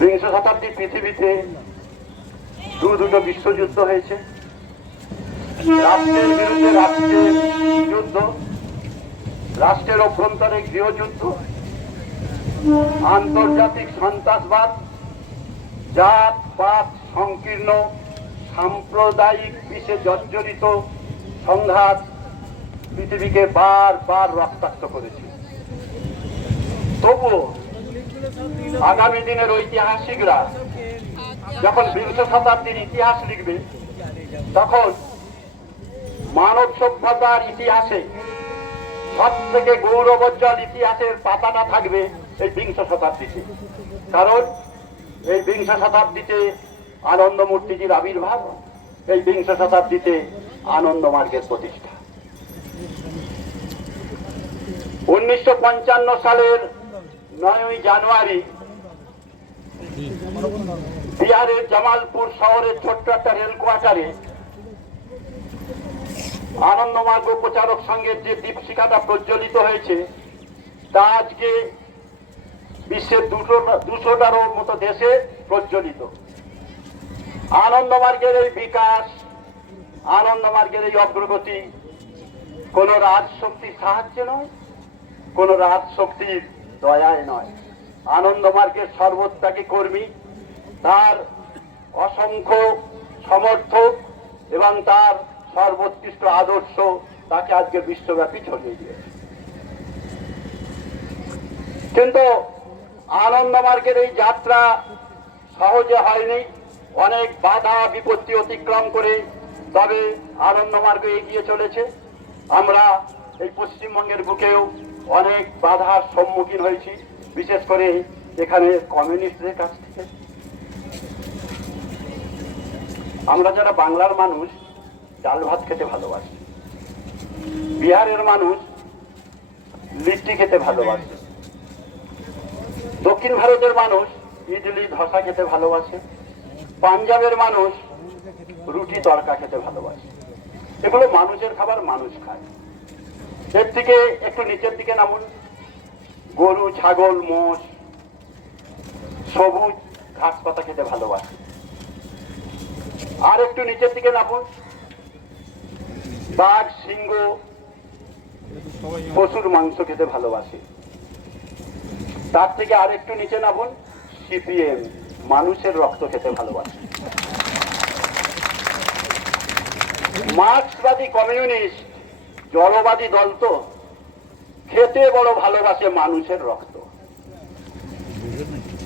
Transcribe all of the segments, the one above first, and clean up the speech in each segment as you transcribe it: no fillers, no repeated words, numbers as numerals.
বিংশ শতাব্দীর পৃথিবীতে দুটো বিশ্বযুদ্ধ হয়েছে। রাষ্ট্রের বিরুদ্ধে রাষ্ট্রের যুদ্ধ, রাষ্ট্রের অভ্যন্তরে গৃহযুদ্ধ, আন্তর্জাতিক সন্ত্রাসবাদ, জাত পাত সংকীর্ণ সাম্প্রদায়িক বিষে জর্জরিত সংঘাত পৃথিবীকে বারবার রক্তাক্ত করেছে। তবুও আগামী দিনের ঐতিহাসিকরা যখন বিংশ শতাব্দীর ইতিহাস লিখবে, তখন মানব সভ্যতার ইতিহাসে সব থেকে গৌরবোজ্জ্বল ইতিহাসের পাতাটা থাকবে এই বিংশ শতাব্দীতে। কারণ এই বিংশ শতাব্দীতে আনন্দ মূর্তিজির আবির্ভাব, এই বিংশ শতাব্দীতে আনন্দ মার্গের প্রতিষ্ঠা। 1955 সালের 9ই জানুয়ারি বিহারের জামালপুর শহরের ছোট্ট একটা রেল কোয়ার্টারে আনন্দমার্গ প্রচারক সংঘের যে দীপশিখাটা প্রজ্বলিত হয়েছে, তা আজকে বিশ্বের 200টারও মতো দেশে প্রজ্বলিত। আনন্দমার্গের এই বিকাশ, আনন্দমার্গের এই অগ্রগতি কোন রাজশক্তির সাহায্যে নয়, কোন রাজশক্তির দয়ায় নয়। আনন্দমার্গের সর্বত্যাগী কর্মী, তার অসংখ্য সমর্থক এবং তার সর্বোৎকৃষ্ট আদর্শ তাকে আজকে বিশ্বব্যাপী ছড়িয়ে দিয়েছে। কিন্তু আনন্দমার্গের এই যাত্রা সহজে হয়নি, অনেক বাধা বিপত্তি অতিক্রম করে তবে আনন্দমার্গ এগিয়ে চলেছে। আমরা এই পশ্চিমবঙ্গের বুকেও অনেক বাধার সম্মুখীন হয়েছি, বিশেষ করে এখানে কমিউনিস্টদের কাছ থেকে। আমরা যারা বাংলার মানুষ ডাল ভাত খেতে ভালোবাসি, বিহারের মানুষ লিট্টি খেতে ভালোবাসে, দক্ষিণ ভারতের মানুষ ইডলি ধোসা খেতে ভালোবাসে, পাঞ্জাবের মানুষ রুটি তড়কা খেতে ভালোবাসে। এগুলো মানুষের খাবার, মানুষ খায়। এর থেকে একটু নিচের দিকে নামুন, গরু ছাগল মোষ সবুজ ঘাস পাতা খেতে ভালোবাসে। আর একটু নিচের দিকে নামুন, বাঘ সিংহ পশুর মাংস খেতে ভালোবাসে। তার থেকে আর একটু নিচে নামুন, সিপিএম মানুষের রক্ত খেতে ভালোবাসে। মার্ক্সবাদী কমিউনিস্ট জড়বাদী দল তো খেতে বড় ভালোবাসে মানুষের রক্ত,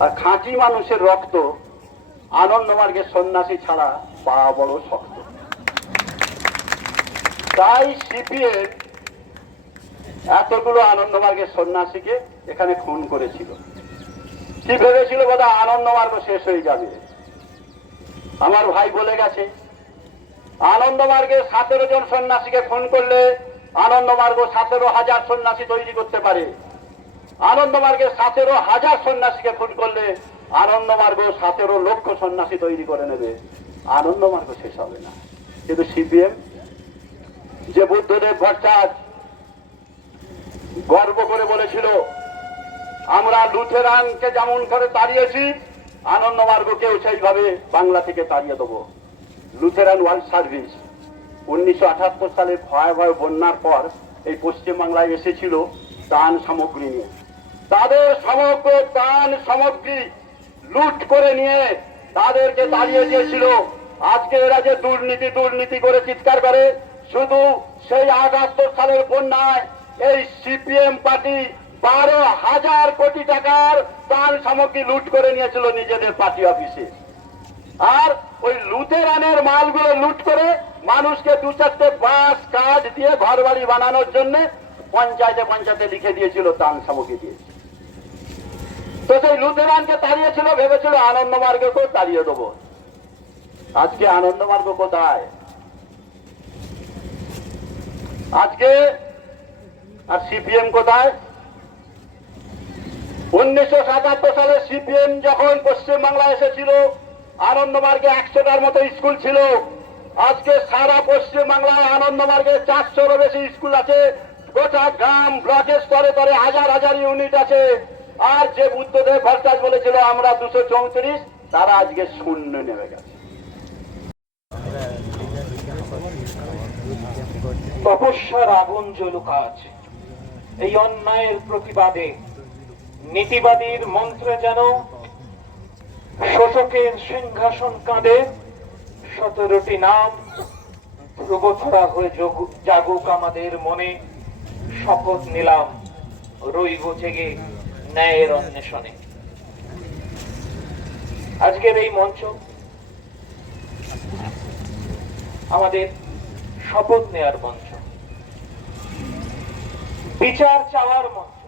আর খাঁটি মানুষের রক্ত আনন্দমার্গের সন্ন্যাসী ছাড়া পাওয়া বড় শক্ত। তাই সিপিএম এতগুলো আনন্দমার্গের সন্ন্যাসীকে এখানে খুন করেছিল। কি ভেবেছিল বোধহয় আনন্দমার্গ শেষ হয়ে যাবে। আমার ভাই বলে গেছে, আনন্দমার্গের 17 জন সন্ন্যাসীকে খুন করলে আনন্দমার্গ 17,000 সন্ন্যাসী তৈরি করতে পারে। আনন্দমার্গের 17,000 সন্ন্যাসীকে খুন করলে আনন্দমার্গ 17 লক্ষ সন্ন্যাসী তৈরি করে নেবে। আনন্দমার্গ শেষ হবে না। কিন্তু সিপিএম যে বুদ্ধদেব ভট্টাচার্য গর্ব করে বলেছিল, আমরা লুথেরানকে যেমন করে তাড়িয়েছি আনন্দমার্গকেও সেইভাবে বাংলা থেকে তাড়িয়ে দেবো। লুথেরান ওয়ার্ল্ড সার্ভিস 1978 সালে ভয়াবহ বন্যার পর এই পশ্চিমবাংলায় এসেছিল ত্রাণ সামগ্রী নিয়ে। তাদের সমগ্র ত্রাণ সামগ্রী লুট করে নিয়ে তাদেরকে তাড়িয়ে দিয়েছিল। আজকে এরা যে দুর্নীতি দুর্নীতি করে চিৎকার করে, শুধু সেই 78 সালের বন্যায় এই সিপিএম পার্টি 12,000 কোটি টাকার ত্রাণ সামগ্রী লুট করে নিয়েছিল নিজেদের পার্টি অফিসে। আর ওই লুথেরানের মালগুলো লুট করে মানুষকে 2-4টে বাস কাঠ দিয়ে ঘর বাড়ি বানানোর জন্য পঞ্চায়েতে লিখে দিয়েছিল ত্রাণ সামগ্রী দিয়েছে। তো সেই লুথেরানকে তাড়িয়েছিল, ভেবেছিল আনন্দমার্গকেও তাড়িয়ে দেবো। আজকে আনন্দমার্গ কোথায়? আজকে আর সিপিএম কোথায়? 1977 সালে সিপিএম যখন পশ্চিমবাংলায় এসেছিল আনন্দমার্গে 100টার মতো স্কুল ছিল। আজকে সারা পশ্চিমবাংলায় আনন্দমার্গে 400-রও বেশি স্কুল আছে। গোটা গ্রাম ব্লকের স্তরে স্তরে হাজার হাজার ইউনিট আছে। আর যে বুদ্ধদেব ভট্টাচ বলেছিল আমরা 234, তারা আজকে শূন্য নেমে গেছে। তপস্যার আগুন জ্বলুক আজ এই অন্যায়ের প্রতিবাদে। নীতিবাদীর মন্ত্রে যেন শোষকের সিংহাসন কাঁদে। 17টি নাম ধ্রুবছড়া হয়ে জাগুক আমাদের মনে। শপথ নিলাম রইব জেগে ন্যায়ের অন্বেষণে। আজকের এই মঞ্চ আমাদের শপথ নেয়ার মঞ্চ, বিচার চাওয়ার মঞ্চ।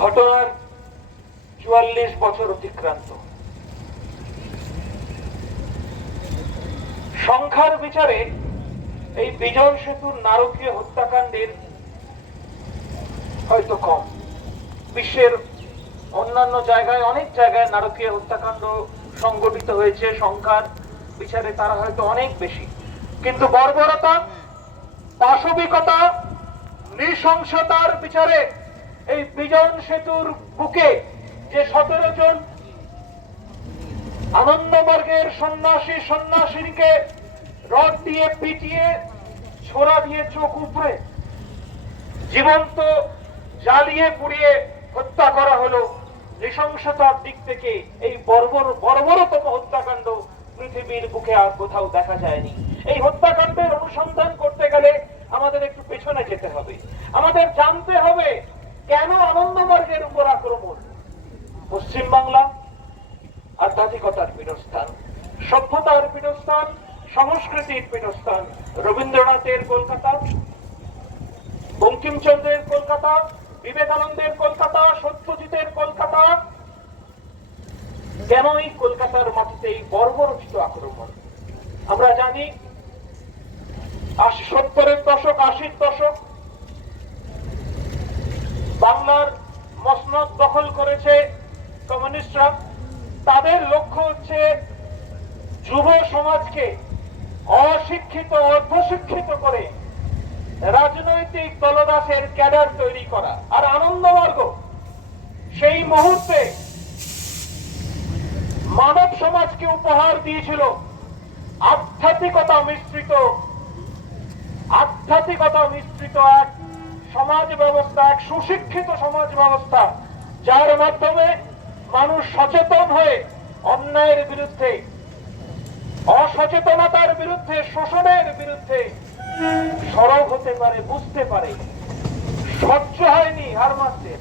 ঘটনার 44 বছর অতিক্রান্ত। সংখ্যার বিচারে এই বিজয় সেতুর নারকীয় হত্যাকাণ্ডের হয়তো কম। বিশ্বের অন্যান্য জায়গায়, অনেক জায়গায় নারকীয় হত্যাকাণ্ড সংঘটিত হয়েছে, সংখ্যার বিচারে তারা হয়তো অনেক বেশি। কিন্তু বর্বরতা, পাশবিকতা, নৃশংসতার বিচারে এই বিজন সেতুর বুকে যে 17 জন আনন্দমার্গের সন্ন্যাসীকে রড দিয়ে পিটিয়ে, ছোরা দিয়ে চোখ উপড়ে, জীবন্ত জ্বালিয়ে পুড়িয়ে হত্যা করা হলো, নৃশংসতার দিক থেকে এই বর্বরতম হত্যাকাণ্ড পৃথিবীর বুকে আর কোথাও দেখা যায়নি। এই হত্যাকাণ্ডের অনুসন্ধান করতে গেলে আমাদের একটু পেছনে যেতে হবে। আমাদের জানতে হবে কেন আনন্দমার্গের উপর আক্রমণ। পশ্চিম বাংলা আধ্যাত্মিকতার পীঠস্থান, সভ্যতার পীঠস্থান, সংস্কৃতির পীঠস্থান। রবীন্দ্রনাথের কলকাতা, বঙ্কিমচন্দ্রের কলকাতা, বিবেকানন্দের কলকাতা, সত্যজিতের কলকাতা। কেন এই কলকাতার মাটিতে এই বর্বরচিত আক্রমণ? আমরা জানি 70-এর দশক, 80-র দশক বাংলার মসনদ দখল করেছে কমিউনিস্টরা। তাদের লক্ষ্য হচ্ছে যুব সমাজকে অশিক্ষিত, অর্ধশিক্ষিত করে রাজনৈতিক দলদাসের ক্যাডার তৈরি করা। আর আনন্দমার্গ সেই মুহূর্তে মানব সমাজকে উপহার দিয়েছিল আধ্যাত্মিকতা মিশ্রিত এক সমাজ ব্যবস্থা, এক সুশিক্ষিত সমাজ ব্যবস্থা, যার মাধ্যমে মানুষ সচেতন হয়ে অন্যায়ের বিরুদ্ধে, অসচেতনতার বিরুদ্ধে, শোষণের বিরুদ্ধে সরব হতে পারে, বুঝতে পারে। সহ্য হয়নি হার মানতে।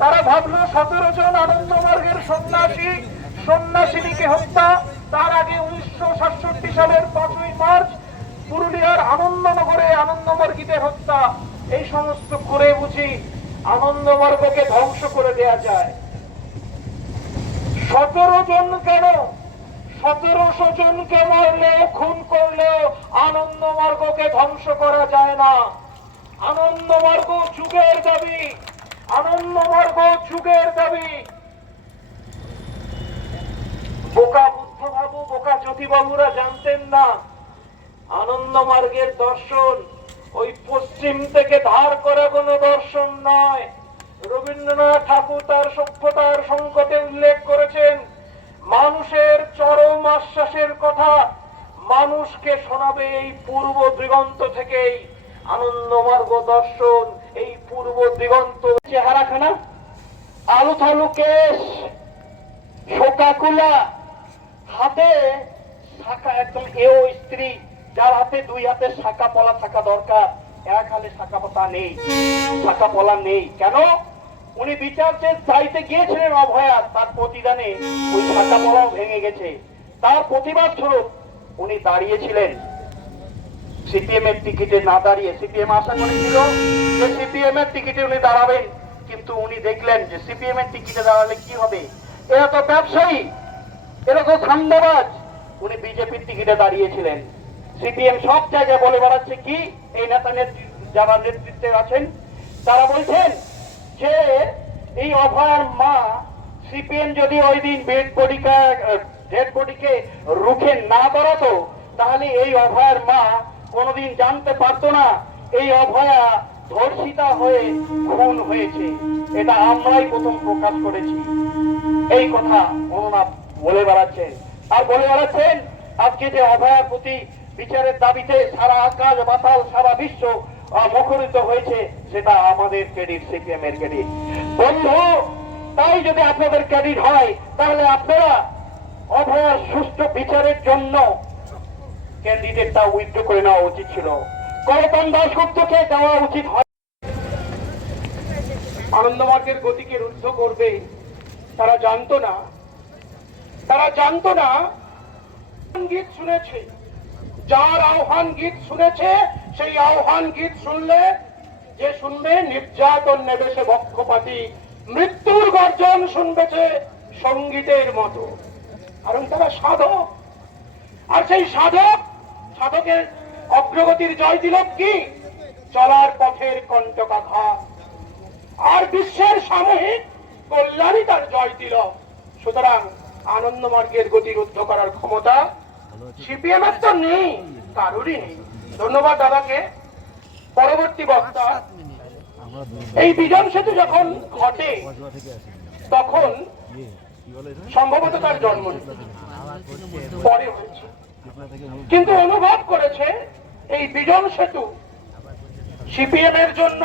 তারা ভাবলো 17 জন আনন্দমার্গের সন্ন্যাসিনীকে হত্যা, তার আগে 1967 সালের 5ই মার্চ পুরুলিয়ার আনন্দনগরে আনন্দমার্গীদের হত্যা, এই সমস্ত করে বুঝি আনন্দমার্গকে ধ্বংস করে দেয়া যায়। 17 জন কেন, 1700 জনকে মারলেও, খুন করলেও আনন্দমার্গকে ধ্বংস করা যায় না। আনন্দমার্গ যুগের দাবি, আনন্দমার্গ যুগের দাবি। বোকা বুদ্ধবাবু, বোকা জ্যোতিবাবুরা জানতেন না আনন্দমার্গের দর্শন ওই পশ্চিম থেকে ধার করা কোনো দর্শন নয়। রবীন্দ্রনাথ ঠাকুর তার সভ্যতার সংকটে উল্লেখ করেছেন মানুষের চরম আশ্বাসের কথা মানুষকে শোনাবে এই পূর্ব দিগন্ত থেকেই। আনন্দমার্গ দর্শন এই পূর্ব দিগন্ত। চেহারাখানা, আলু থালু কেশ, শোকাকুলা, হাতে শাখা, একদম এও স্ত্রী যার হাতে 2 হাতে শাখা পলা থাকা দরকার, এক হাতে শাখা পাতা নেই, শাখা পলা নেই। কেন? উনি বিচার চাইতে গিয়েছিলেন অভয়া, তার প্রতিদানে ওই শাখা পলাও ভেঙে গেছে। তার প্রতিবাদ স্বরূপ উনি দাঁড়িয়েছিলেন। সিপিএম এর টিকিটে না দাঁড়িয়ে, সিপিএম আশা করেছিল যে সিপিএম এর টিকিটে উনি দাঁড়াবেন, কিন্তু উনি দেখলেন যে সিপিএম এর টিকিটে দাঁড়ালে কি হবে, এরা তো ব্যবসায়ী, এরা তো ধান্দাবাজ। উনি বিজেপির টিকিটে দাঁড়িয়েছিলেন। সিপিএম সব জায়গায় বলে বেড়াচ্ছে কি, এই নেতা যারা নেতৃত্বে আছেন তারা বলছেন যে এই অভয়ার মা, সিপিএম যদি ওই দিন ডেড বডিকে রুখে না দাঁড়াতো, তাহলে এই অভয়ার মা কোনোদিন জানতে পারতো না এই অভয়া ধর্ষিতা হয়ে খুন হয়েছে, এটা আমরাই প্রথম প্রকাশ করেছি। এই কথা ওনারা বলে বেড়াচ্ছেন। আর বলে বেড়াচ্ছেন আজকে যে অভয়ার প্রতি বিচারের দাবিতে সারা আকাশ বাতাল সারা বিশ্ব মুখরিত হয়েছে, সেটা আমাদের ক্রেডিট, সিপিএম এর ক্রেডিট। বন্ধু, তাই যদি আপনাদের ক্রেডিট হয়, তাহলে আপনারা অভয়ার সুষ্ঠু বিচারের জন্য ক্যান্ডিডেটটা উইথড্র করে নেওয়া উচিত ছিল। কলকান দাশগুপ্তকে দেওয়া উচিত হয়। আনন্দমার্গের গতিকে রুদ্ধ করবে তারা জানতো না, গীত শুনেছে, যার আহ্বান গীত শুনেছে, সেই আহ্বান গীত শুনলে যে শুনবে নির্যাতন নেবে সে পক্ষপাতী, মৃত্যুর গর্জন শুনবেছে সঙ্গীতের মতো। কারণ তারা সাধক, আর সেই সাধকের অগ্রগতির জয় দিল কি? চলার পথের কণ্টকাঘাত। আর বিশ্বের সামূহিক কল্যাণই তার জয় দিল। সুতরাং আনন্দমার্গের গতি রুদ্ধ করার ক্ষমতা সিপিএম এর তো নেই, কারোরই নেই। ধন্যবাদ দাদাকে। পরবর্তী বক্তা, এই বিজন সেতু যখন ঘটে তখন সম্ভবত তার জন্ম পরে হয়েছে, কিন্তু অনুভব করেছে এই বিজন সেতু সিপিএম এর জন্য,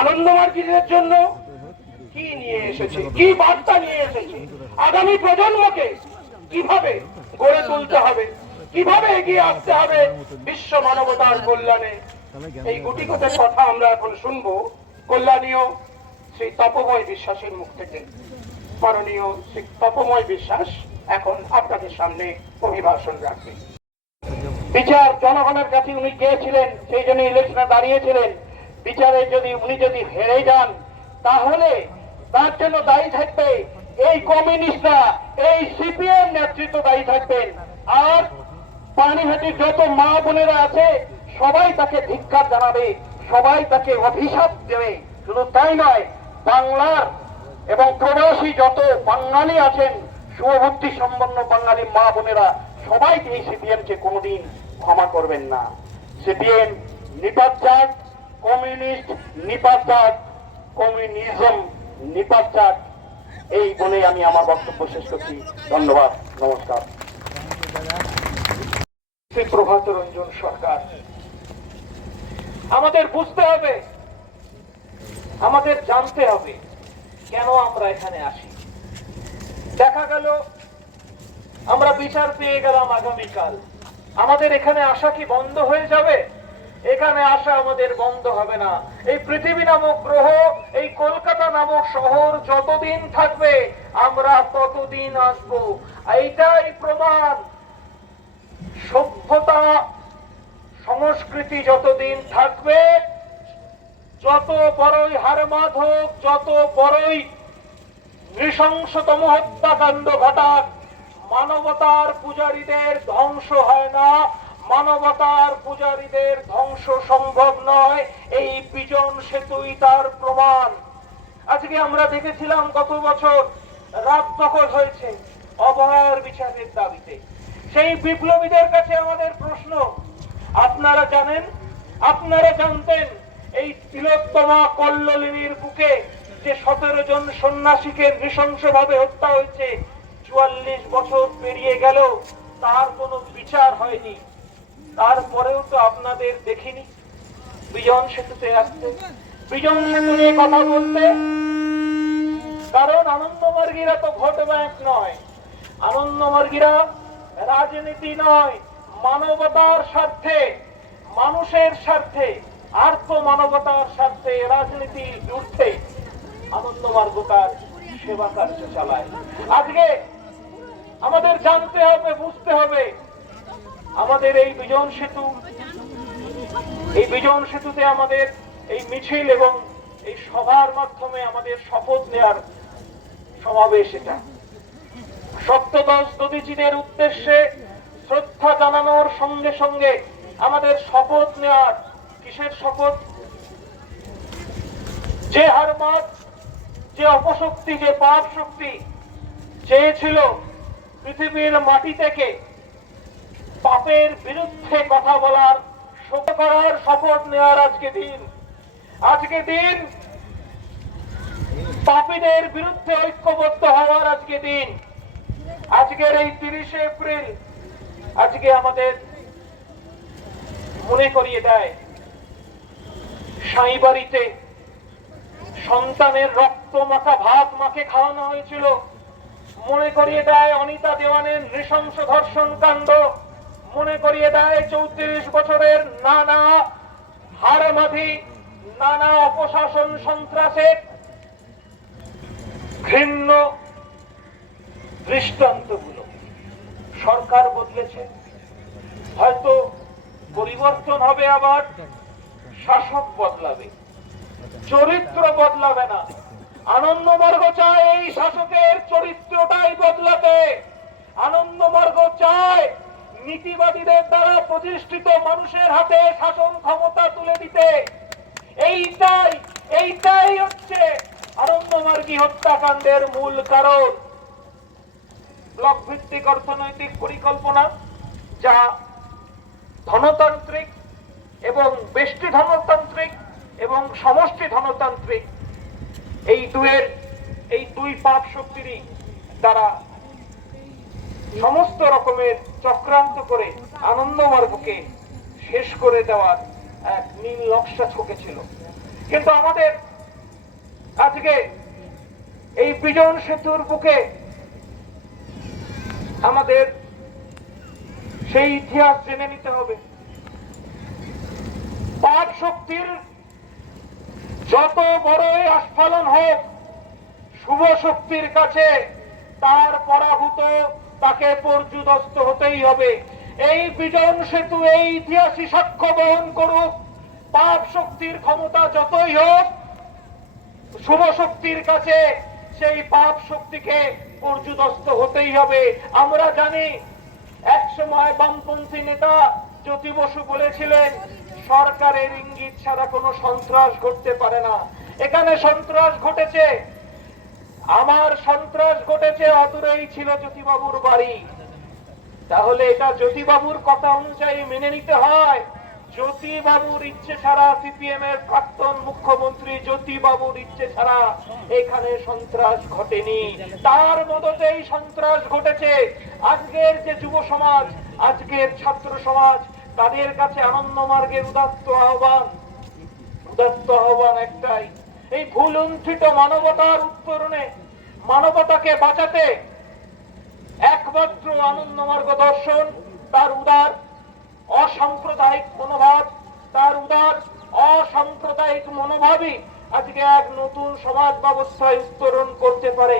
আনন্দমার্গীদের জন্য কি নিয়ে এসেছে, কি বার্তা নিয়ে এসেছে, আগামী প্রজন্মকে কিভাবে গড়ে তুলতে হবে, কিভাবে এগিয়ে আসতে হবে বিশ্ব মানবতার কল্যাণে। এই গুটি কথার কথা আমরা এখন শুনবো কল্যাণীয় শ্রী তপময় বিশ্বাসের মুখ থেকে। মাননীয় শ্রী তপময় বিশ্বাস এখন আপনাদের সামনে অভিভাষণ রাখবেন। বিচার জনগণের কাছে উনি গিয়েছিলেন, সেই জন্য ইলেকশনে দাঁড়িয়েছিলেন। বিচারে উনি যদি হেরে যান, তাহলে তার জন্য দায়ী থাকবে এই কমিউনিস্টরা, এই সিপিএম নেতৃত্ব দায়ী থাকবেন। আর পানিহাটির যত মা বোনেরা আছে সবাই তাকে ধিক্কার জানাবে, সবাই তাকে অভিশাপ দেবে। শুধু তাই নয়, বাংলার এবং প্রবাসী যত বাঙালি আছেন, শুভবুদ্ধি সম্পন্ন বাঙালি মা বোনেরা সবাই এই সিপিএম কে কোনোদিন ক্ষমা করবেন না। সিপিএম নিপাত, কমিউনিস্ট নিপাত, কমিউনিজম নিপাত। এই বলে আমি আমার বক্তব্য শেষ করছি। ধন্যবাদ, নমস্কার। শ্রী প্রভাত রঞ্জন সরকার, আমাদের বুঝতে হবে, আমাদের জানতে হবে কেন আমরা এখানে আসি। দেখা গেল আমরা বিচার পেয়ে গেলাম আগামীকাল, আমাদের এখানে আসা কি বন্ধ হয়ে যাবে? এখানে আসা আমাদের বন্ধ হবে না। এই পৃথিবী নামক গ্রহ, এই কলকাতা নামক শহর যতদিন থাকবে আমরা ততদিন আসবো। এইটাই প্রমাণ। সভ্যতা সংস্কৃতি যতদিন থাকবে, যত বড়ই হারমাদ হোক, যত বড়ই নৃশংসতম হত্যাকাণ্ড ঘটাক, মানবতার পূজারীদের ধ্বংস হয় না, মানবতার পূজারীদের ধ্বংস সম্ভব নয়। এই বিজন সেতুই তার প্রমাণ। আজকে আমরা দেখেছিলাম গত বছর রাত দখল হয়েছে অভয়ার বিচারের দাবিতে। সেই বিপ্লবীদের কাছে আমাদের প্রশ্ন, আপনারা জানেন, আপনারা জানতেন এই তিলোত্তমা কল্লোলিনীর বুকে যে 17 জন সন্ন্যাসীকে নৃশংসভাবে হত্যা হয়েছে, 44 বছর পেরিয়ে গেল, তার কোনো বিচার হয়নি। তারপরেও তো আপনাদের দেখিনি বিজন সেতুতে আসতে, বিজন সেতু নিয়ে কথা বলতে। কারণ আনন্দমার্গীরা তো ভোট ব্যাংক নয়, আনন্দমার্গীরা রাজনীতি নয়, মানবতার স্বার্থে, মানুষের স্বার্থে, আর্থ মানবতার স্বার্থে, রাজনীতির ঊর্ধ্বে আনন্দমার্গ তার সেবা কার্য চালায়। আজকে আমাদের জানতে হবে, বুঝতে হবে, আমাদের এই বিজন সেতু, এই বিজন সেতুতে আমাদের এই মিছিল এবং এই সভার মাধ্যমে আমাদের শপথ নেওয়ার সমাবেশ। এটা সপ্তদশ দধিচিদের উদ্দেশ্যে শ্রদ্ধা জানানোর সঙ্গে সঙ্গে আমাদের শপথ নেওয়ার। কিসের শপথ? যে হারমাত, যে অপশক্তি, যে পাপ শক্তি চেয়েছিল পৃথিবীর মাটি থেকে পাপের বিরুদ্ধে কথা বলার, শোক করার শপথ নেওয়ার আজকে দিন। আজকে দিন পাপীদের বিরুদ্ধে ঐক্যবদ্ধ হওয়ার আজকে দিন। আজকের এই 30শে এপ্রিল আজকে আমাদের মনে করিয়ে দেয় সাঁইবাড়িতে সন্তানের রক্ত মাখা ভাত মাকে খাওয়ানো হয়েছিল। মনে করিয়ে দেয় অনিতা দেওয়ানের নৃশংস ধর্ষণ কাণ্ড। মনে করিয়ে দেয় 34 বছরের নানা হারামাদি, নানা অপশাসন সন্ত্রাসের ঘৃণ্য দৃষ্টান্তগুলো। সরকার বদলেছে, হয়তো পরিবর্তন হবে, আবার শাসক বদলাবে, চরিত্র বদলাবে না। আনন্দমার্গ চায় এই শাসকের চরিত্রটাই বদলাতে। আনন্দমার্গ চায় নীতিবাদীদের দ্বারা প্রতিষ্ঠিত মানুষের হাতে শাসন ক্ষমতা তুলে দিতে। এইটাই হচ্ছে আনন্দমার্গী হত্যাকাণ্ডের মূল কারণ। ব্লক ভিত্তিক অর্থনৈতিক পরিকল্পনা, যা ধনতান্ত্রিক এবং ব্যষ্টি ধনতান্ত্রিক এবং সমষ্টি ধনতান্ত্রিক, এই দুই পাপ শক্তিরই দ্বারা সমস্ত রকমের চক্রান্ত করে আনন্দমার্গকে শেষ করে দেওয়ার এক নীল নকশা ছকেছিল। কিন্তু আমাদের আজকে এই বিজন সেতুর বুকে আমাদের সেই ইতিহাস জেনে নিতে হবে। পাপ শক্তির যত বড়ই আস্ফালন হোক, শুভ শক্তির কাছে তার পরাভূত, তাকে পর্যুদস্ত হতেই হবে। এই বিজন সেতু এই ইতিহাসই সাক্ষ্য বহন করুক, পাপ শক্তির ক্ষমতা যতই হোক, শুভ শক্তির কাছে সেই পাপ শক্তিকে পর্যুদস্ত হতেই হবে। আমরা জানি এক সময় বামপন্থী নেতা জ্যোতি বসু বলেছিলেন, সরকারের ইঙ্গিত ছাড়া কোনো সন্ত্রাস ঘটতে পারে না। এখানে সন্ত্রাস ঘটেছে, আমার সন্ত্রাস ঘটেছে, অদূরেই ছিল জ্যোতিবাবুর বাড়ি। তাহলে এটা জ্যোতিবাবুর কথা অনুযায়ী মেনে নিতে হয়। জ্যোতিবাবুর ইচ্ছে ছাড়া, সিপিএম এর প্রাক্তন মুখ্যমন্ত্রী জ্যোতিবাবুর ইচ্ছে ছাড়া এখানে সন্ত্রাস ঘটেনি, তার মদতেই সন্ত্রাস ঘটেছে। আজকের যে যুব সমাজ, আজকের ছাত্র সমাজ, তাদের কাছে আনন্দমার্গের উদাত্ত আহ্বান একটাই, এই ভুলুণ্ঠিত মানবতার উত্তরণে, মানবতাকে বাঁচাতে একমাত্র আনন্দমার্গ দর্শন, তার উদার অসাম্প্রদায়িক মনোভাব, তার উদার অসাম্প্রদায়িক মনোভাবই আজকে এক নতুন সমাজ ব্যবস্থায় উত্তরণ করতে পারে।